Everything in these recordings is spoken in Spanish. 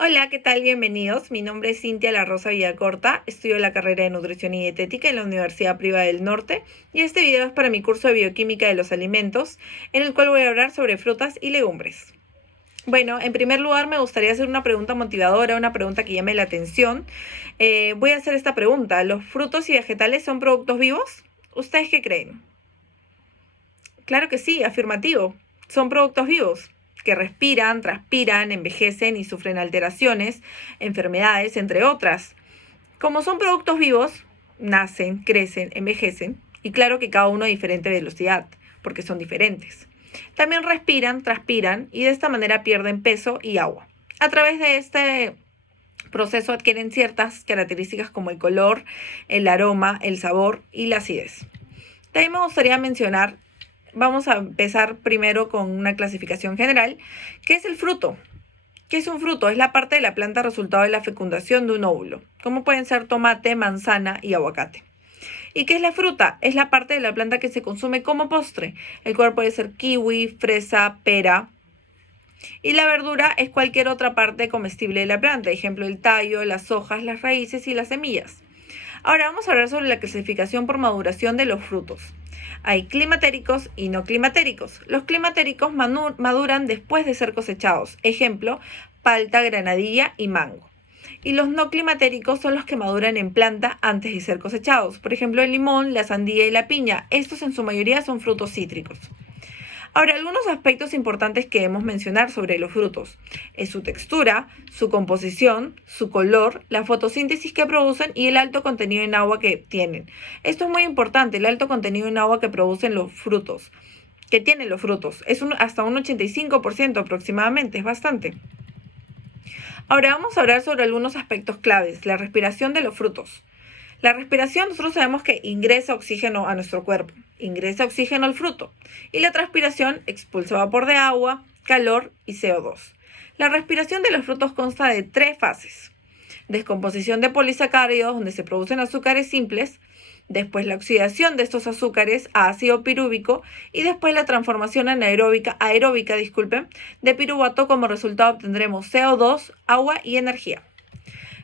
Hola, ¿qué tal? Bienvenidos. Mi nombre es Cintia La Rosa Villacorta. Estudio la carrera de Nutrición y Dietética en la Universidad Privada del Norte y este video es para mi curso de Bioquímica de los Alimentos, en el cual voy a hablar sobre frutas y legumbres. Bueno, en primer lugar me gustaría hacer una pregunta motivadora, una pregunta que llame la atención. Voy a hacer esta pregunta. ¿Los frutos y vegetales son productos vivos? ¿Ustedes qué creen? Claro que sí, afirmativo. Son productos vivos que respiran, transpiran, envejecen y sufren alteraciones, enfermedades, entre otras. Como son productos vivos, nacen, crecen, envejecen y claro que cada uno a diferente velocidad, porque son diferentes. También respiran, transpiran y de esta manera pierden peso y agua. A través de este proceso adquieren ciertas características como el color, el aroma, el sabor y la acidez. También me gustaría mencionar, vamos a empezar primero con una clasificación general. ¿Qué es el fruto? ¿Qué es un fruto? Es la parte de la planta resultado de la fecundación de un óvulo, como pueden ser tomate, manzana y aguacate. ¿Y qué es la fruta? Es la parte de la planta que se consume como postre, el cual puede ser kiwi, fresa, pera. Y la verdura es cualquier otra parte comestible de la planta, ejemplo el tallo, las hojas, las raíces y las semillas. Ahora vamos a hablar sobre la clasificación por maduración de los frutos. Hay climatéricos y no climatéricos. Los climatéricos maduran después de ser cosechados. Ejemplo, palta, granadilla y mango. Y los no climatéricos son los que maduran en planta antes de ser cosechados. Por ejemplo, el limón, la sandía y la piña. Estos en su mayoría son frutos cítricos. Ahora, algunos aspectos importantes que debemos mencionar sobre los frutos es su textura, su composición, su color, la fotosíntesis que producen y el alto contenido en agua que tienen. Esto es muy importante, el alto contenido en agua que producen los frutos, que tienen los frutos. Es hasta un 85% aproximadamente, es bastante. Ahora vamos a hablar sobre algunos aspectos claves, la respiración de los frutos. La respiración, nosotros sabemos que ingresa oxígeno a nuestro cuerpo, ingresa oxígeno al fruto y la transpiración expulsa vapor de agua, calor y CO2. La respiración de los frutos consta de tres fases. Descomposición de polisacáridos, donde se producen azúcares simples, después la oxidación de estos azúcares a ácido pirúvico y después la transformación anaeróbica, de piruvato. Como resultado obtendremos CO2, agua y energía.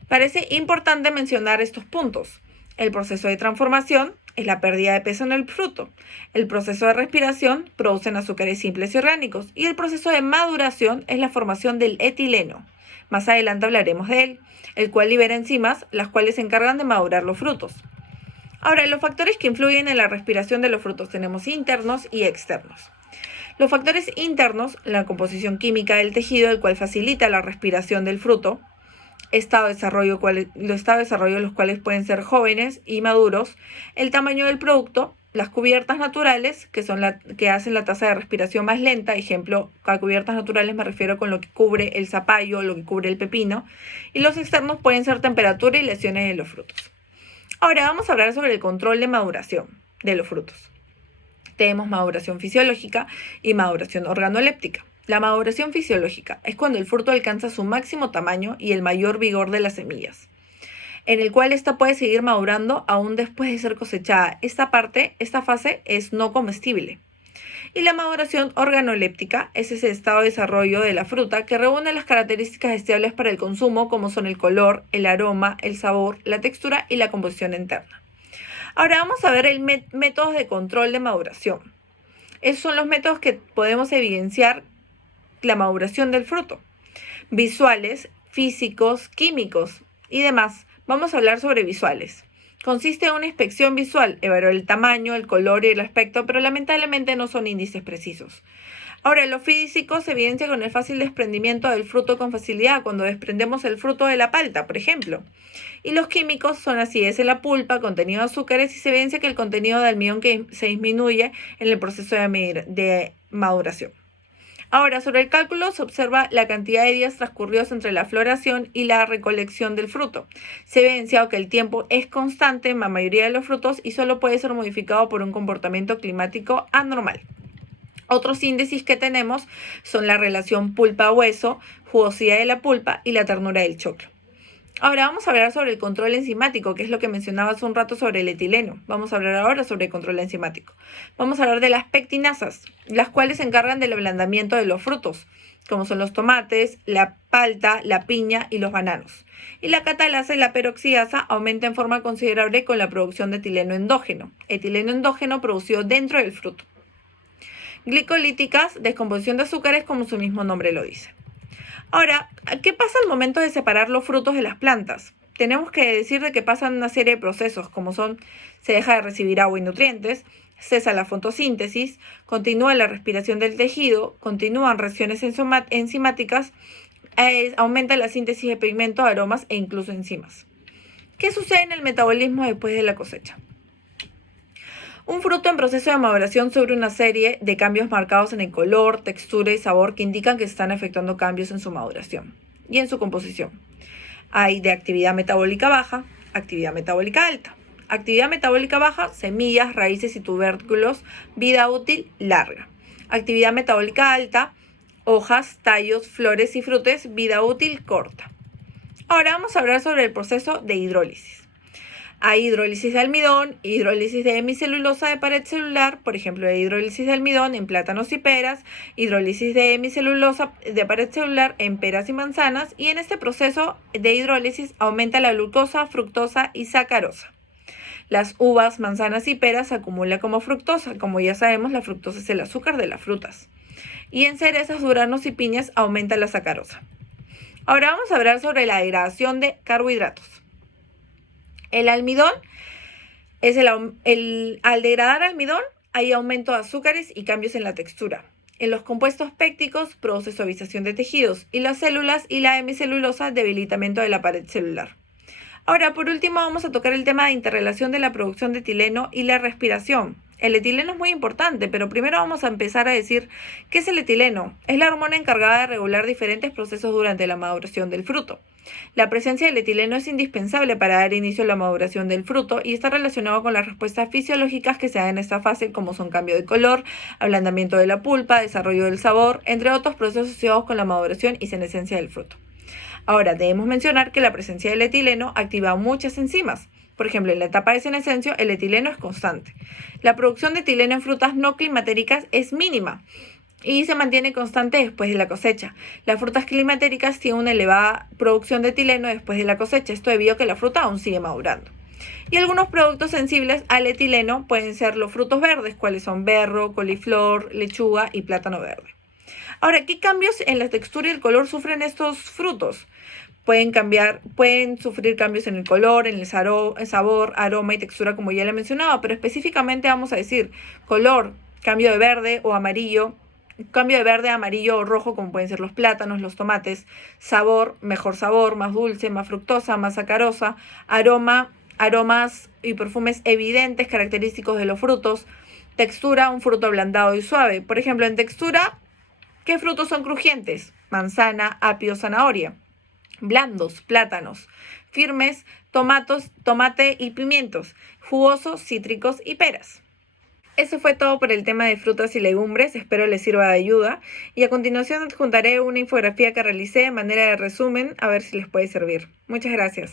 Parece importante mencionar estos puntos. El proceso de transformación es la pérdida de peso en el fruto. El proceso de respiración produce azúcares simples y orgánicos. Y el proceso de maduración es la formación del etileno. Más adelante hablaremos de él, el cual libera enzimas, las cuales se encargan de madurar los frutos. Ahora, los factores que influyen en la respiración de los frutos tenemos internos y externos. Los factores internos, la composición química del tejido, el cual facilita la respiración del fruto, estado de desarrollo, los estados de desarrollo, los cuales pueden ser jóvenes y maduros, el tamaño del producto, las cubiertas naturales, que son que hacen la tasa de respiración más lenta. Ejemplo, a cubiertas naturales me refiero con lo que cubre el zapallo, lo que cubre el pepino, y los externos pueden ser temperatura y lesiones de los frutos. Ahora vamos a hablar sobre el control de maduración de los frutos. Tenemos maduración fisiológica y maduración organoléptica. La maduración fisiológica es cuando el fruto alcanza su máximo tamaño y el mayor vigor de las semillas, en el cual ésta puede seguir madurando aún después de ser cosechada. Esta fase es no comestible. Y la maduración organoléptica es ese estado de desarrollo de la fruta que reúne las características deseables para el consumo, como son el color, el aroma, el sabor, la textura y la composición interna. Ahora vamos a ver el métodos de control de maduración. Esos son los métodos que podemos evidenciar la maduración del fruto. Visuales, físicos, químicos y demás. Vamos a hablar sobre visuales. Consiste en una inspección visual, evaluar el tamaño, el color y el aspecto, pero lamentablemente no son índices precisos. Ahora, lo físico se evidencia con el fácil desprendimiento del fruto con facilidad, cuando desprendemos el fruto de la palta, por ejemplo. Y los químicos son acidez en la pulpa, contenido de azúcares, y se evidencia que el contenido de almidón que se disminuye en el proceso de maduración. Ahora, sobre el cálculo se observa la cantidad de días transcurridos entre la floración y la recolección del fruto. Se ha evidenciado que el tiempo es constante en la mayoría de los frutos y solo puede ser modificado por un comportamiento climático anormal. Otros índices que tenemos son la relación pulpa-hueso, jugosidad de la pulpa y la ternura del choclo. Ahora vamos a hablar sobre el control enzimático, que es lo que mencionaba hace un rato sobre el etileno. Vamos a hablar ahora sobre el control enzimático. Vamos a hablar de las pectinasas, las cuales se encargan del ablandamiento de los frutos. como son los tomates, la palta, la piña y los bananos. Y la catalasa y la peroxidasa aumenta en forma considerable con la producción de etileno endógeno producido dentro del fruto. Glicolíticas, descomposición de azúcares, como su mismo nombre lo dice. Ahora, ¿qué pasa al momento de separar los frutos de las plantas? Tenemos que decir de que pasan una serie de procesos, como son, se deja de recibir agua y nutrientes, cesa la fotosíntesis, continúa la respiración del tejido, continúan reacciones enzimáticas, aumenta la síntesis de pigmentos, aromas e incluso enzimas. ¿Qué sucede en el metabolismo después de la cosecha? Un fruto en proceso de maduración sufre una serie de cambios marcados en el color, textura y sabor que indican que se están efectuando cambios en su maduración y en su composición. Hay de actividad metabólica baja, actividad metabólica alta. Actividad metabólica baja, semillas, raíces y tubérculos, vida útil larga. Actividad metabólica alta, hojas, tallos, flores y frutos, vida útil corta. Ahora vamos a hablar sobre el proceso de hidrólisis. Hay hidrólisis de almidón, hidrólisis de hemicelulosa de pared celular, por ejemplo, de hidrólisis de almidón en plátanos y peras, hidrólisis de hemicelulosa de pared celular en peras y manzanas, y en este proceso de hidrólisis aumenta la glucosa, fructosa y sacarosa. Las uvas, manzanas y peras se acumulan como fructosa. Como ya sabemos, la fructosa es el azúcar de las frutas. Y en cerezas, duranos y piñas aumenta la sacarosa. Ahora vamos a hablar sobre la degradación de carbohidratos. El almidón al degradar almidón hay aumento de azúcares y cambios en la textura. En los compuestos pépticos produce suavización de tejidos y las células y la hemicelulosa debilitamiento de la pared celular. Ahora, por último, vamos a tocar el tema de interrelación de la producción de etileno y la respiración. El etileno es muy importante, pero primero vamos a empezar a decir qué es el etileno. Es la hormona encargada de regular diferentes procesos durante la maduración del fruto. La presencia del etileno es indispensable para dar inicio a la maduración del fruto y está relacionado con las respuestas fisiológicas que se dan en esta fase, como son cambio de color, ablandamiento de la pulpa, desarrollo del sabor, entre otros procesos asociados con la maduración y senescencia del fruto. Ahora, debemos mencionar que la presencia del etileno activa muchas enzimas. Por ejemplo, en la etapa de senescencia, el etileno es constante. La producción de etileno en frutas no climatéricas es mínima y se mantiene constante después de la cosecha. Las frutas climatéricas tienen una elevada producción de etileno después de la cosecha, esto debido a que la fruta aún sigue madurando. Y algunos productos sensibles al etileno pueden ser los frutos verdes, cuales son berro, coliflor, lechuga y plátano verde. Ahora, ¿qué cambios en la textura y el color sufren estos frutos? Pueden sufrir cambios en el color, en el sabor, aroma y textura, como ya le mencionaba, pero específicamente vamos a decir color, cambio de verde o amarillo, cambio de verde a amarillo o rojo, como pueden ser los plátanos, los tomates, sabor, mejor sabor, más dulce, más fructosa, más sacarosa, aromas y perfumes evidentes, característicos de los frutos, textura, un fruto ablandado y suave. Por ejemplo, en textura, ¿qué frutos son crujientes? Manzana, apio, zanahoria. Blandos, plátanos. Firmes, tomate y pimientos. Jugosos, cítricos y peras. Eso fue todo por el tema de frutas y legumbres, espero les sirva de ayuda. Y a continuación adjuntaré una infografía que realicé de manera de resumen, a ver si les puede servir. Muchas gracias.